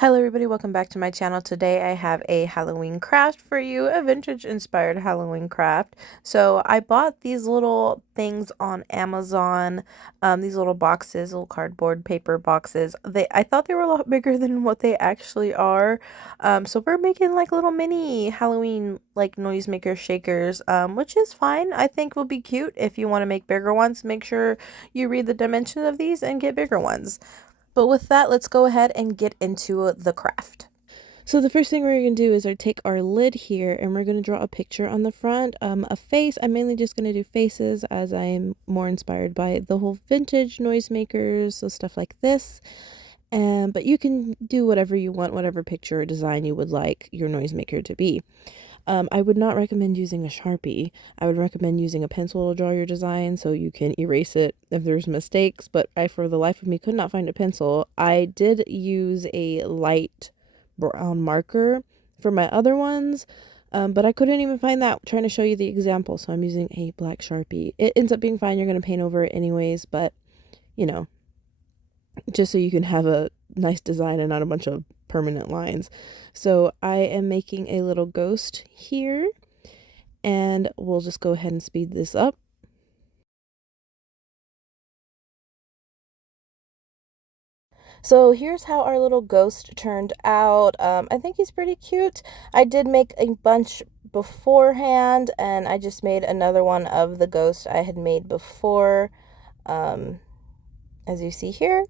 Hello everybody, welcome back to my channel. Today I have a Halloween craft for you, a vintage inspired Halloween craft. So I bought these little things on Amazon, these little boxes, little cardboard paper boxes. I thought they were a lot bigger than what they actually are. So we're making like little mini Halloween like noisemaker shakers, which is fine. I think will be cute. If you want to make bigger ones, make sure you read the dimensions of these and get bigger ones. But with that, let's go ahead and get into the craft. So the first thing we're going to do is take our lid here and we're going to draw a picture on the front, a face. I'm mainly just going to do faces as I am more inspired by the whole vintage noisemakers, so stuff like this. But you can do whatever you want, whatever picture or design you would like your noisemaker to be. I would not recommend using a Sharpie. I would recommend using a pencil to draw your design so you can erase it if there's mistakes, but I, for the life of me, could not find a pencil. I did use a light brown marker for my other ones, but I couldn't even find that trying to show you the example, so I'm using a black Sharpie. It ends up being fine. You're going to paint over it anyways, but, you know, just so you can have a nice design and not a bunch of permanent lines. So I am making a little ghost here, and we'll just go ahead and speed this up. So here's how our little ghost turned out. I think he's pretty cute. I did make a bunch beforehand, and I just made another one of the ghost I had made before. As you see here,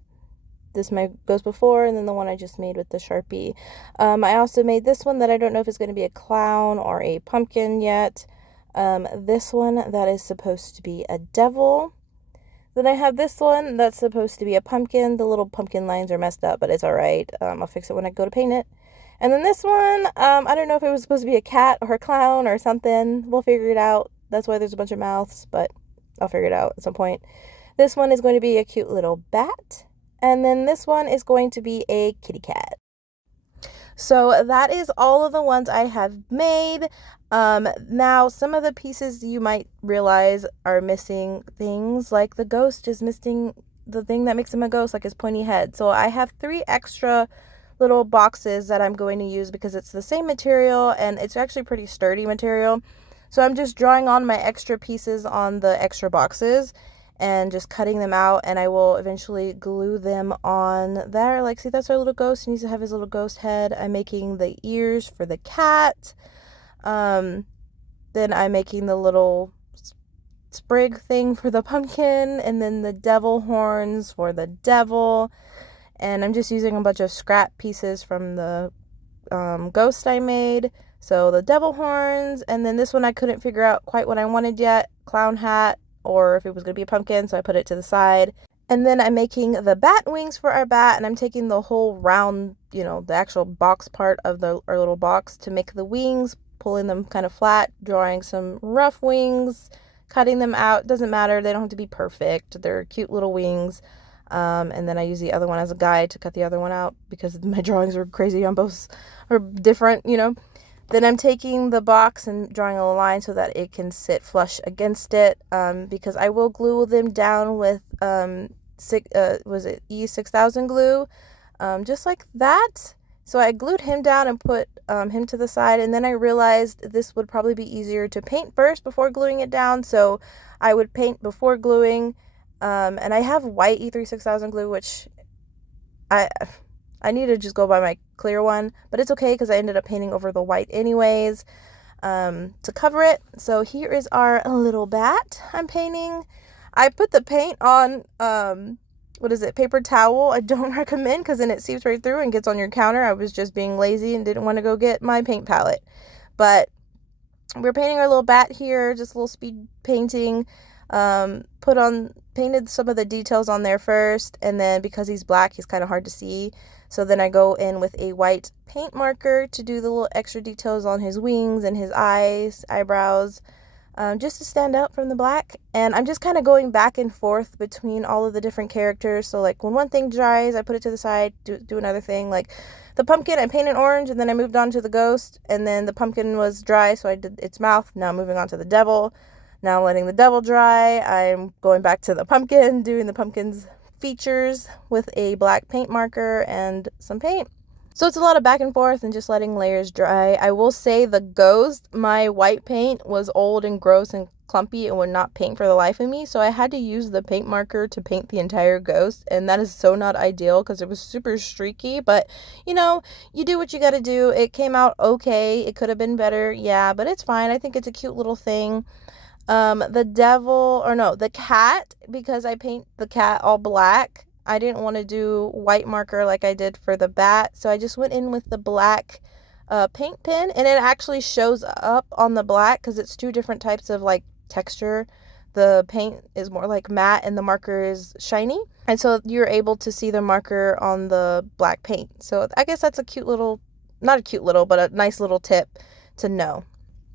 this my ghost before, and then the one I just made with the Sharpie. I also made this one that I don't know if it's going to be a clown or a pumpkin yet. This one that is supposed to be a devil. Then I have this one that's supposed to be a pumpkin. The little pumpkin lines are messed up, but it's alright. I'll fix it when I go to paint it. And then this one, I don't know if it was supposed to be a cat or a clown or something. We'll figure it out. That's why there's a bunch of mouths, but I'll figure it out at some point. This one is going to be a cute little bat. And then this one is going to be a kitty cat. So that is all of the ones I have made. Now some of the pieces you might realize are missing things, like the ghost is missing the thing that makes him a ghost, like his pointy head. So I have 3 extra little boxes that I'm going to use because it's the same material and it's actually pretty sturdy material. So I'm just drawing on my extra pieces on the extra boxes and just cutting them out, and I will eventually glue them on there. Like, see, that's our little ghost. He needs to have his little ghost head. I'm making the ears for the cat. Then I'm making the little sprig thing for the pumpkin, and then the devil horns for the devil. And I'm just using a bunch of scrap pieces from the ghost I made. So the devil horns, and then this one I couldn't figure out quite what I wanted yet. Clown hat, or if it was going to be a pumpkin, so I put it to the side. And then I'm making the bat wings for our bat, and I'm taking the whole round, the actual box part of our little box to make the wings, pulling them kind of flat, drawing some rough wings, cutting them out. Doesn't matter, they don't have to be perfect. They're cute little wings. And then I use the other one as a guide to cut the other one out because my drawings are crazy on both, or different. Then I'm taking the box and drawing a line so that it can sit flush against it, because I will glue them down with was it E6000 glue, just like that. So I glued him down and put him to the side, and then I realized this would probably be easier to paint first before gluing it down, so I would paint before gluing. And I have white E6000 glue, which I need to just go by my clear one, but it's okay because I ended up painting over the white anyways, to cover it. So here is our little bat I'm painting. I put the paint on, paper towel. I don't recommend because then it seeps right through and gets on your counter. I was just being lazy and didn't want to go get my paint palette. But we're painting our little bat here, just a little speed painting. Painted some of the details on there first, and then because he's black, he's kind of hard to see. So then I go in with a white paint marker to do the little extra details on his wings and his eyes, eyebrows, just to stand out from the black. And I'm just kind of going back and forth between all of the different characters. So like when one thing dries, I put it to the side, do another thing. Like the pumpkin, I painted orange, and then I moved on to the ghost, and then the pumpkin was dry, so I did its mouth. Now moving on to the devil. Now letting the devil dry, I'm going back to the pumpkin, doing the pumpkin's features with a black paint marker and some paint. So it's a lot of back and forth and just letting layers dry. I will say the ghost, my white paint was old and gross and clumpy and would not paint for the life of me. So I had to use the paint marker to paint the entire ghost. And that is so not ideal because it was super streaky. But, you know, you do what you got to do. It came out okay. It could have been better. Yeah, but it's fine. I think it's a cute little thing. The cat, because I paint the cat all black. I didn't want to do white marker like I did for the bat, so I just went in with the black paint pen, and it actually shows up on the black because it's two different types of like texture. The paint is more like matte and the marker is shiny, and so you're able to see the marker on the black paint. So I guess that's a cute little, not a cute little, but a nice little tip to know.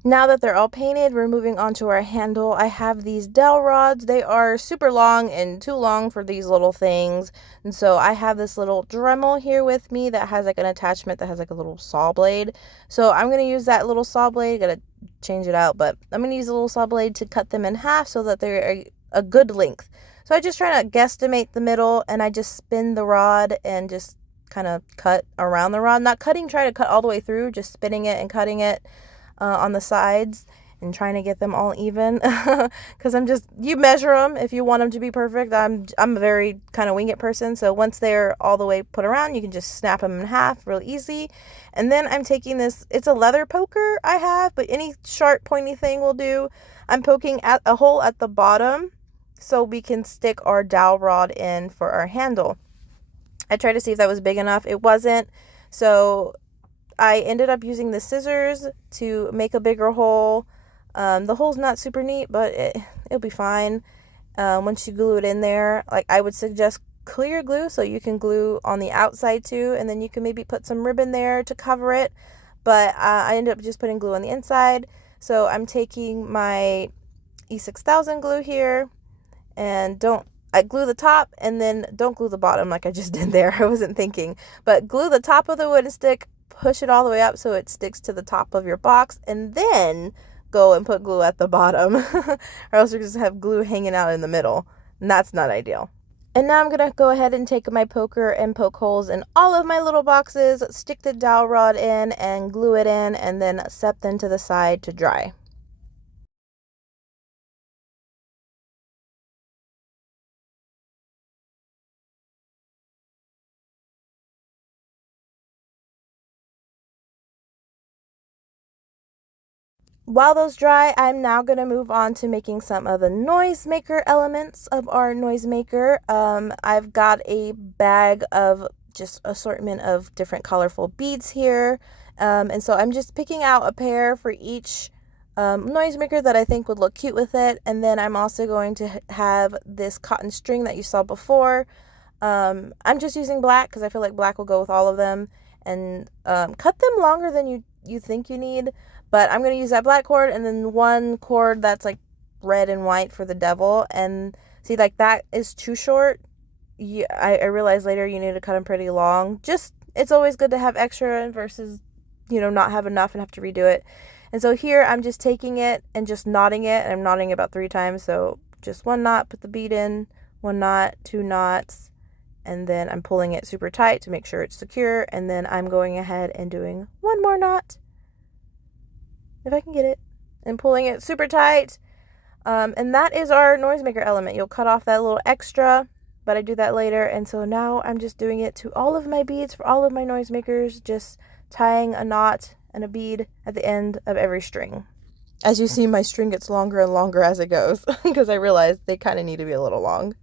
Now that they're all painted, we're moving on to our handle. I have these dowel rods. They are super long and too long for these little things. And so I have this little Dremel here with me that has like an attachment that has like a little saw blade. So I'm going to use that little saw blade. Got to change it out, but I'm going to use a little saw blade to cut them in half so that they're a good length. So I just try to guesstimate the middle, and I just spin the rod and just kind of cut around the rod. Not cutting, try to cut all the way through, just spinning it and cutting it on the sides and trying to get them all even because you measure them if you want them to be perfect. I'm a very kind of wing it person, so once they're all the way put around, you can just snap them in half real easy. And then I'm taking this, it's a leather poker I have, but any sharp pointy thing will do. I'm poking at a hole at the bottom so we can stick our dowel rod in for our handle. I tried to see if that was big enough. It wasn't, so I ended up using the scissors to make a bigger hole. The hole's not super neat, but it'll be fine. Once you glue it in there, like I would suggest clear glue so you can glue on the outside too, and then you can maybe put some ribbon there to cover it. But I ended up just putting glue on the inside. So I'm taking my E6000 glue here, and I glue the top and then don't glue the bottom like I just did there. I wasn't thinking, but glue the top of the wooden stick, push it all the way up so it sticks to the top of your box, and then go and put glue at the bottom or else you're just have glue hanging out in the middle, and that's not ideal. And now I'm gonna go ahead and take my poker and poke holes in all of my little boxes, stick the dowel rod in and glue it in, and then set them to the side to dry. While those dry, I'm now going to move on to making some of the noisemaker elements of our noisemaker. I've got a bag of just assortment of different colorful beads here. And so I'm just picking out a pair for each noisemaker that I think would look cute with it. And then I'm also going to have this cotton string that you saw before. I'm just using black because I feel like black will go with all of them. And cut them longer than you think you need. But I'm going to use that black cord and then one cord that's like red and white for the devil. And see, like that is too short. I realized later you need to cut them pretty long. Just, it's always good to have extra versus, not have enough and have to redo it. And so here I'm just taking it and just knotting it. And I'm knotting it about 3 times. So just one knot, put the bead in, 1 knot, 2 knots. And then I'm pulling it super tight to make sure it's secure. And then I'm going ahead and doing 1 more knot, if I can get it, and pulling it super tight. And that is our noisemaker element. You'll cut off that little extra, but I do that later. And so now I'm just doing it to all of my beads for all of my noisemakers, just tying a knot and a bead at the end of every string. As you see, my string gets longer and longer as it goes because I realized they kind of need to be a little long.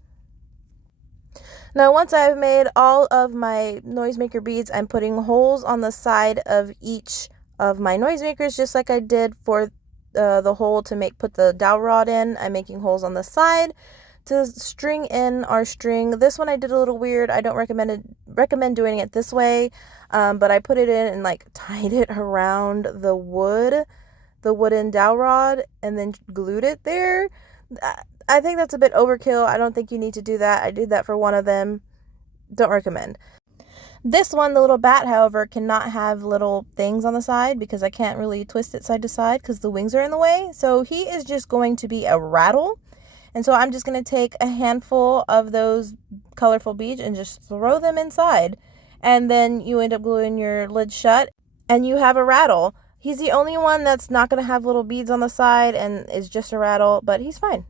Now, once I've made all of my noisemaker beads, I'm putting holes on the side of each of my noisemakers, just like I did for the hole to put the dowel rod in. I'm making holes on the side to string in our string. This one I did a little weird. I don't recommend doing it this way, but I put it in and like tied it around the wooden dowel rod, and then glued it there. I think that's a bit overkill. I don't think you need to do that. I did that for one of them. Don't recommend. This one, the little bat, however, cannot have little things on the side because I can't really twist it side to side because the wings are in the way. So he is just going to be a rattle. And so I'm just going to take a handful of those colorful beads and just throw them inside. and then you end up gluing your lid shut, and you have a rattle. He's the only one that's not going to have little beads on the side and is just a rattle, but he's fine.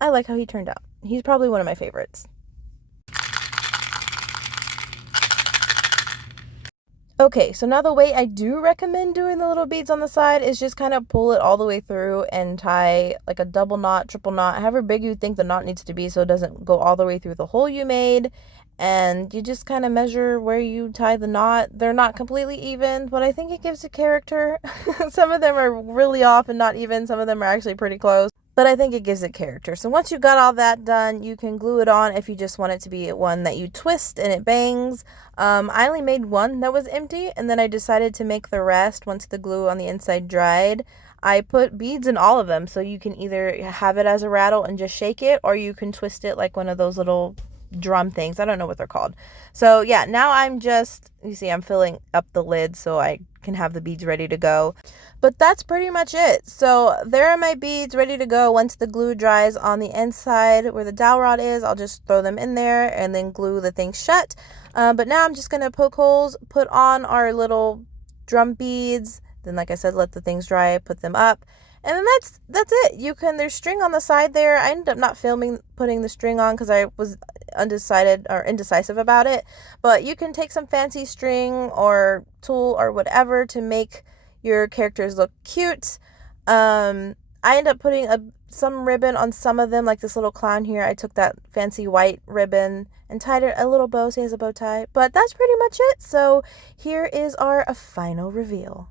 I like how he turned out. He's probably one of my favorites. Okay, so now the way I do recommend doing the little beads on the side is just kind of pull it all the way through and tie like a double knot, triple knot, however big you think the knot needs to be so it doesn't go all the way through the hole you made. And you just kind of measure where you tie the knot. They're not completely even, but I think it gives a character. Some of them are really off and not even. Some of them are actually pretty close, but I think it gives it character. So once you got all that done, you can glue it on if you just want it to be one that you twist and it bangs. I only made one that was empty, and then I decided to make the rest once the glue on the inside dried. I put beads in all of them, so you can either have it as a rattle and just shake it, or you can twist it like one of those little drum things. I don't know what they're called. So yeah, now you see I'm filling up the lid so I can have the beads ready to go. But that's pretty much it. So there are my beads ready to go. Once the glue dries on the inside where the dowel rod is, I'll just throw them in there and then glue the thing shut. But now I'm just going to poke holes, put on our little drum beads. Then, like I said, let the things dry, put them up. And then that's it. There's string on the side there. I ended up not filming putting the string on because I was indecisive about it. But you can take some fancy string or tulle or whatever to make your characters look cute. I end up putting some ribbon on some of them, like this little clown here. I took that fancy white ribbon and tied it a little bow so he has a bow tie. But that's pretty much it. So here is our final reveal.